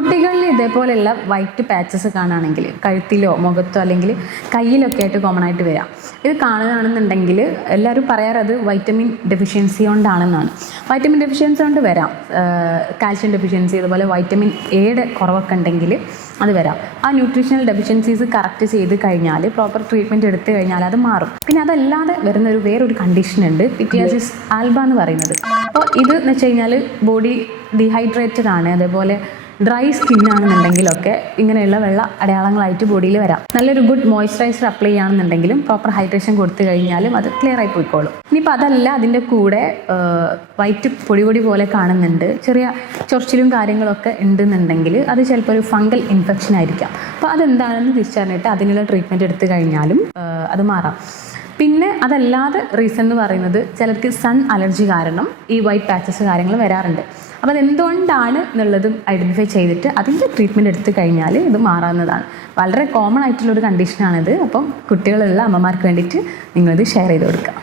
കുട്ടികളിൽ ഇതേപോലെയുള്ള white patches കാണുകയാണെങ്കിൽ കഴുത്തിലോ മുഖത്തോ അല്ലെങ്കിൽ കയ്യിലൊക്കെ ആയിട്ട് കോമൺ ആയിട്ട് വരാം. ഇത് കാണുകയാണെന്നുണ്ടെങ്കിൽ എല്ലാവരും പറയാറ് അത് വൈറ്റമിൻ ഡെഫിഷ്യൻസി കൊണ്ടാണെന്നാണ്. വൈറ്റമിൻ ഡെഫിഷ്യൻസി കൊണ്ട് വരാം. കാൽഷ്യം ഡെഫിഷ്യൻസി അതുപോലെ വൈറ്റമിൻ എയുടെ കുറവൊക്കെ ഉണ്ടെങ്കിൽ അത് വരാം. ആ ന്യൂട്രീഷണൽ ഡെഫിഷ്യൻസീസ് കറക്റ്റ് ചെയ്ത് കഴിഞ്ഞാൽ പ്രോപ്പർ ട്രീറ്റ്മെന്റ് എടുത്ത് കഴിഞ്ഞാൽ അത് മാറും. പിന്നെ അതല്ലാതെ വരുന്ന ഒരു വേറൊരു കണ്ടീഷൻ ഉണ്ട് പിറ്റിയാസിസ് ആൽബ എന്ന് പറയുന്നത്. അപ്പോൾ ഇത് എന്ന് വെച്ച് കഴിഞ്ഞാൽ ബോഡി ഡീഹൈഡ്രേറ്റഡ് ആണ്. അതേപോലെ ഡ്രൈ സ്കിൻ ആണെന്നുണ്ടെങ്കിലൊക്കെ ഇങ്ങനെയുള്ള വെള്ള അടയാളങ്ങളായിട്ട് ബോഡിയിൽ വരാം. നല്ലൊരു ഗുഡ് മോയ്സ്ചറൈസർ അപ്ലൈ ചെയ്യുകയാണെന്നുണ്ടെങ്കിലും പ്രോപ്പർ ഹൈഡ്രേഷൻ കൊടുത്തു കഴിഞ്ഞാലും അത് ക്ലിയർ ആയി പോയിക്കോളും. ഇനിയിപ്പോൾ അതല്ല അതിന്റെ കൂടെ വൈറ്റ് പൊടി പൊടി പോലെ കാണുന്നുണ്ട്. ചെറിയ ചൊറിച്ചിലും കാര്യങ്ങളൊക്കെ ഉണ്ടെന്നുണ്ടെങ്കിൽ അത് ചിലപ്പോൾ ഒരു ഫംഗൽ ഇൻഫെക്ഷൻ ആയിരിക്കാം. അപ്പോൾ അതെന്താണെന്ന് തിരിച്ചറിഞ്ഞിട്ട് അതിനുള്ള ട്രീറ്റ്മെന്റ് എടുത്തു കഴിഞ്ഞാലും അത് മാറാം. പിന്നെ അതല്ലാതെ റീസൺ എന്ന് പറയുന്നത് ചിലർക്ക് സൺ അലർജി കാരണം ഈ വൈറ്റ് പാച്ചസ് കാര്യങ്ങൾ വരാറുണ്ട്. അപ്പോൾ അതെന്തുകൊണ്ടാണ് എന്നുള്ളതും ഐഡന്റിഫൈ ചെയ്തിട്ട് അതിന്റെ ട്രീറ്റ്മെന്റ് എടുത്തു കഴിഞ്ഞാൽ ഇത് മാറാവുന്നതാണ്. വളരെ കോമൺ ആയിട്ടുള്ളൊരു കണ്ടീഷനാണിത് അപ്പം കുട്ടികളുള്ള അമ്മമാർക്ക് വേണ്ടിയിട്ട് നിങ്ങളിത് ഷെയർ ചെയ്ത് കൊടുക്കുക